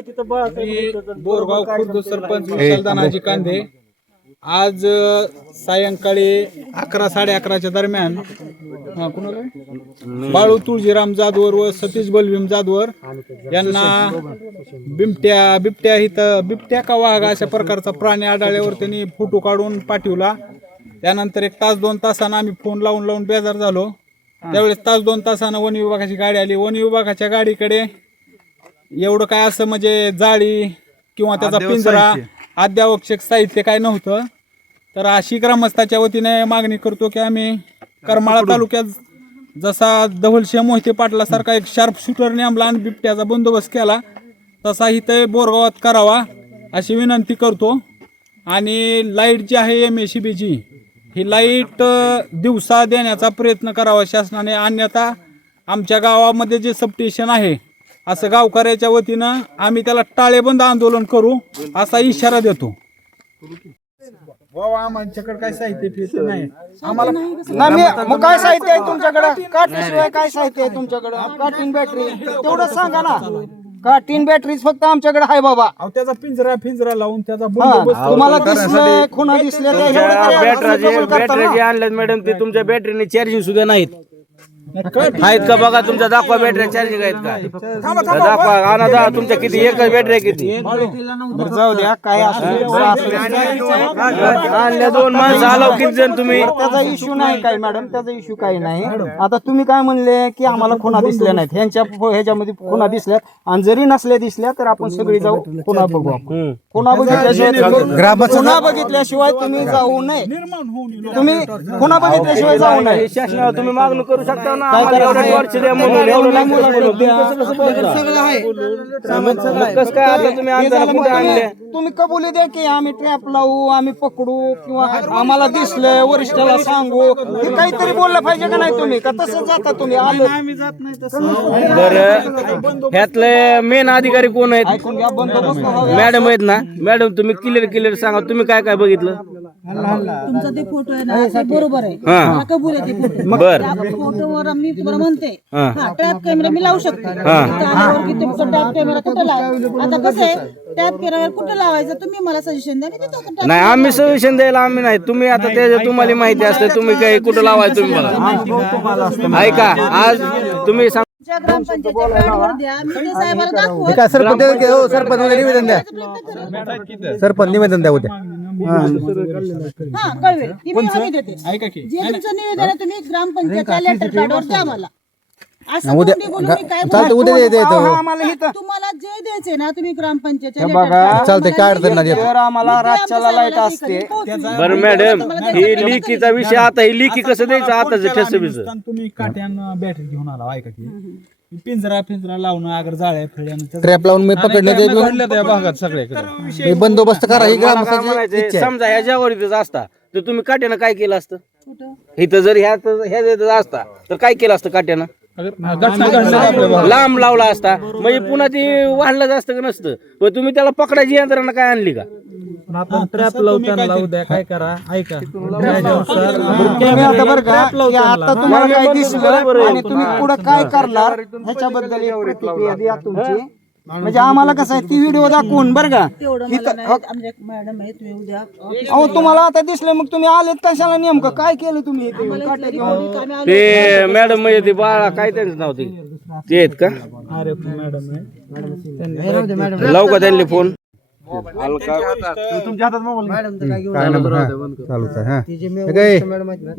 बोरगाव खुर्द सरपंच विशाल दानाजी कांदे. आज सायंकाळी अकरा साडे अकराच्या दरम्यान हा, कुणाला? बाळू तुळजीराम जाधवर व सतीश बलभीम जाधवर यांना बिबट्या बिबट्या इथं बिबट्या का वाघ अशा प्रकारचा प्राणी आढळल्यावर त्यांनी फोटो काढून पाठवला. त्यानंतर एक तास दोन तासानं आम्ही फोन लावून लावून बेजार झालो. त्यावेळेस तास दोन तासानं वन विभागाची गाडी आली. वन विभागाच्या गाडीकडे एवढं काय असं म्हणजे जाळी किंवा त्याचा पिंजरा अत्यावश्यक साहित्य काय नव्हतं. तर अशी ग्रामस्थाच्या वतीने मागणी करतो की आम्ही करमाळा तालुक्यात जसा धवलशे मोहिते पाटलासारखा एक शार्प शूटर नेमला आणि बिबट्याचा बंदोबस्त केला तसा इथे बोरगावात करावा अशी विनंती करतो. आणि लाइट जी आहे एम एस सी बीची ही लाइट अ, दिवसा देण्याचा प्रयत्न करावा शासनाने. अन्यथा आमच्या गावामध्ये जे सबस्टेशन आहे असं गावकऱ्याच्या वतीनं आम्ही त्याला टाळेबंद आंदोलन करू असा इशारा देतो. बाबा आमच्याकडे काय साहित्य फिरत नाही. आम्हाला नाही मी- मग काय साहित्य आहे तुमच्याकडे? काठीशिवाय काय साहित्य आहे तुमच्याकडे? काटीन बॅटरी तेवढं सांगा ना. काटीन बॅटरीज फक्त आमच्याकडे आहे बाबा. अहो, त्याचा पिंजरा पिंजरा लावून त्याचा हा. तुम्हाला दिसले खुणा दिसले तर एवढं तरी आम्हाला बॅटरी कबूल करता बॅटरी ना? आणल्यात मॅडम ते तुमच्या बॅटरीने चार्जिंग सुद्धा नाहीत. आहेत का बघा तुमच्या दाखवा बॅटरी चार्जिंग आहेत का? दाखवा आणा जा तुमच्या किती एकच बॅटरी आहे किती? बरं, जाऊ द्या काय असू दे, बरं असू दे. आणल्या दोन माणसं आलो किती जण तुम्ही? त्याचा इश्यू नाही काय मॅडम त्याचा इश्यू काही नाही. आता तुम्ही काय म्हणले की आम्हाला खुणा दिसल्या नाहीत. ह्यांच्या ह्याच्यामध्ये खुणा दिसल्या आणि जरी नसल्या दिसल्या तर आपण सगळी जाऊ पुन्हा बघू आपण. पुन्हा बघितल्याशिवाय तुम्ही जाऊ नये. तुम्ही पुन्हा बघितल्याशिवाय जाऊ नये. शासनाला तुम्ही मागणी करू शकता ना? काय आम्हाला एवढं करायचं? टॉर्च द्या म्हणून एवढं नाही बोलू कसं काय आता तुम्ही कुठे आणले? तुम्ही कबुली द्या की आम्ही ट्रॅप लावू आम्ही पकडू किंवा आम्हाला दिसलंय वरिष्ठाला सांगू. हे काहीतरी बोललं पाहिजे का नाही तुम्ही? का तसं जाता तुम्ही? आलो. बरं. ह्यातले मेन अधिकारी कोण आहेत? ऐकून घ्या बंदोबस्त हवा. मॅडम आहेत ना? मॅडम तुम्ही क्लिअर क्लिअर सांगा तुम्ही काय काय बघितलं? तुमचा ते फोटो आहे ना ते बरोबर आहे. हा. मला कबूल आहे ते फोटो. बर. त्या फोटोवर मी तुम्हाला म्हणते हा. हा ट्रॅप कॅमेरा मी लावू शकते. इथं आल्यावर की तुमचा ट्रॅप कॅमेरा कुठं आता कसं आहे ट्रॅप कॅमेरा कुठं लावायचं? तुम्ही मला सजेशन द्या मी तिथं trap नाही आम्ही सजेशन द्यायला आम्ही नाही. तुम्ही आता ते तुम्हाला माहिती असते तुम्ही काय कुठं लावायचं तुम्ही मला. ऐका आज तुम्ही सांग तुमच्या ग्रामपंचायतच्या पॅडवर द्या. मी ते साहेबाला दाखवू काय सरपंच हो सरपंच उद्या निवेदन द्या. सरपंच निवेदन द्या उद्या. हा. कळवेल. ती मी हमी देते. ऐका की. जे तुमचं निवेदन आहे तुम्ही ग्रामपंचायतच्या लेटर पॅडवर द्या मला असं उद्या कोणी बोलून मी काय चालतं उद्या बोलू? द्यायचं येतो आम्हाला हिथं तुम्हाला जे द्यायचे ना तुम्ही ग्रामपंचायतच्या हे letter बघा. pad वर चालतंय, काय मला अडचण नाही. द्या. जर आम्हाला मी ते रातच्याला आमच्या लाइट साहेबाला असते ठिकाणी पोहोचवेल. बरं मॅडम ही लिकीचा विषय आता ही लिकी कसं द्यायचं आता नुसतं तुम्ही काट्यान बॅटरी घेऊन आला ऐका की पिंजरा पिंजरा लावणं अगर जाळ्या ट्रॅप लावून मी पकडले त्या भागात सगळ्याकडे बंदोबस्त करा ही मला काय ग्रामस्थाची म्हणायचं, इच्छा आहे. समजा ह्याच्यावर इथंच असता तर तुम्ही काट्यानं काय केलं असतं कुठं? इथं जर ह्या ह्या असता तर काय केलं असतं काट्यानं लांब लावला असता. म्हणजे पुन्हा ती वाढलंच असतं का नसतं? पण तुम्ही त्याला पकडायची यंत्रणा काय आणली का? ट्रॅप लावताना लावू द्या काय करा? ऐका. आता बरं का? की आता तुम्हाला काय दिसलं आणि तुम्ही पुढे काय करणार? ह्याच्याबद्दल एक प्रतिक्रिया द्या तुमची. म्हणजे आम्हाला कसं आहे ती व्हिडिओ दाखवून बरं का? मॅडम आहे तुम्ही उद्या अहो तुम्हाला आता दिसलं मग तुम्ही आले कशाला नेमकं? काय केलं तुम्ही इथे येऊन? काटे घेऊन? आम्ही आलो. ते मॅडम म्हणजे ते बाळा काय त्यांचं नाव ते? ते आहेत का? अरे मॅडम आहे. लावू का त्यांनी फोन चालूच आहे?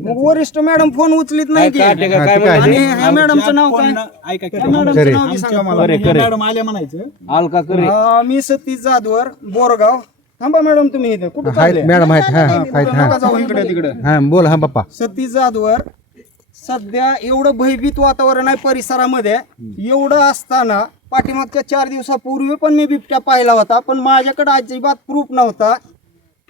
मग वरिष्ठ मॅडम फोन उचलीत नाही की. आणि ह्या मॅडमचं नाव काय? ऐका की करे. नाव बी सांगा मला. मॅडम आल्या म्हणायचं. अलका करे. अं, मी सतीश जाधवर बोरगाव. थांबा मॅडम तुम्ही इथे. कुठं आहेत मॅडम आहेत हा आहेत नका हा. जाऊ इकडे तिकडे. हा बोल हा बाप्पा. सतीश जाधवर सध्या एवढं भयभीत वातावरण आहे परिसरामध्ये. एवढं असताना पाठीमागच्या चार दिवसापूर्वी पण मी बिबट्या पाहिला होता पण माझ्याकडे अजिबात प्रूफ नव्हता.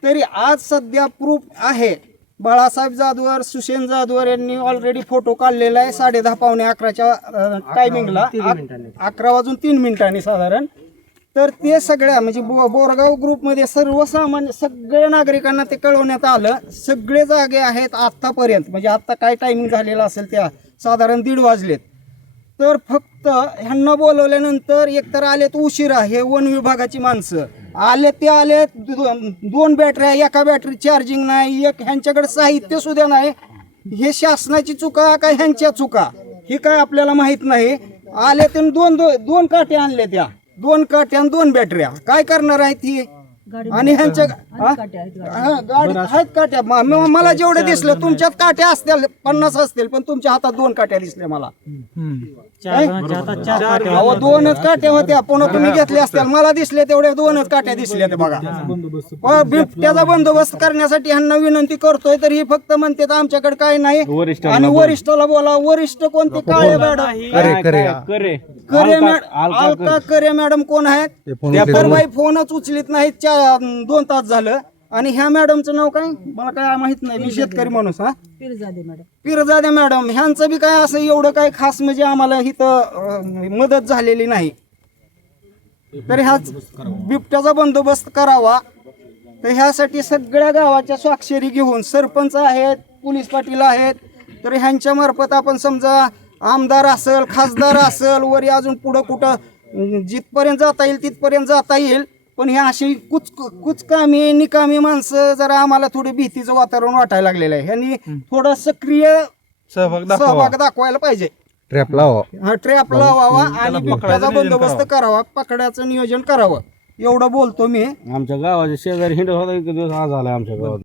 तरी आज सध्या प्रूफ आहे. बाळासाहेब जाधवर सुशेन जाधवर यांनी ऑलरेडी फोटो काढलेला आहे साडे दहा पावणे अकराच्या टायमिंगला अकरा वाजून तीन मिनिटांनी. साधारण. तर ते सगळ्या म्हणजे बो बोरगाव ग्रुपमध्ये सर्वसामान्य सगळ्या नागरिकांना ते कळवण्यात आलं. सगळे जागे आहेत आत्तापर्यंत. म्हणजे आत्ता काय टायमिंग झालेला असेल त्या साधारण दीड वाजलेत. तर फक्त ह्यांना बोलवल्यानंतर एकतर आलेत उशिरा हे वन विभागाची माणसं. आले ते आले दोन बॅटऱ्या एका बॅटरी चार्जिंग नाही एक ह्यांच्याकडे साहित्य सुद्धा नाही. हे शासनाची चुका का ह्यांच्या चुका? हे काय आपल्याला माहीत नाही. आले ते दोन दो- दोन काट्या आणल्या त्या. दोन काट्या आणि दोन बॅटऱ्या काय करणार आहेत ही? आणि ह्यांच्या हा? हा, गाडीत आहेत काट्या. म- म- मला जेवढे दिसलं तुमच्यात काट्या असतील पन्नास असतील पण तुमच्या हातात दोन काट्या दिसल्या मला. काय? अहो, दोनच काट्या होत्या. पुन्हा तुम्ही घेतल्या असतील. मला दिसले तेवढ्या दोनच काट्या दिसल्या ते बघा. बिबट्याचा बंदोबस्त करण्यासाठी ह्यांना विनंती करतोय तर ही फक्त म्हणते तर आमच्याकडे काय नाही. आणि वरिष्ठाला बोला वरिष्ठ कोणते काळे मॅडम? करे करे. करे. करे मॅडम अलका करे. मॅडम कोण आहेत? त्या परवाई फोनच उचलीत नाहीत. चा- दोन तास झालं. आणि ह्या मॅडमचं नाव काय? मला काय माहीत नाही. मी शेतकरी माणूस हा? पिरजादे मॅडम. पिरजादे मॅडम ह्यांचं बी काय असं एवढं काय खास म्हणजे आम्हाला इथं मदत झालेली नाही. तर ह्या बिबट्याचा बंदोबस्त करावा. तर ह्यासाठी सगळ्या गावाच्या स्वाक्षरी घेऊन सरपंच आहेत पोलीस पाटील आहेत. तर ह्यांच्या मार्फत आपण समजा आमदार असेल खासदार असेल वरी अजून पुढं कुठं जिथपर्यंत जाता येईल तिथपर्यंत जाता येईल. पण ह्या अशी कुच कुचकामी निकामी माणसं जरा आम्हाला थोडी भीतीचं वातावरण वाटायला लागलेलं आहे. ह्यांनी थोडं सक्रिय सहभाग दाखवायला पाहिजे. ट्रॅप लावा हा ट्रॅप लावावा आणि बिबट्याचा बंदोबस्त करावा. पकडायचं नियोजन करावं. एवढं बोलतो मी. आमच्या गावाच्या शेजारी हिंड होता एक दिवस आज आलाय आमच्या गावात.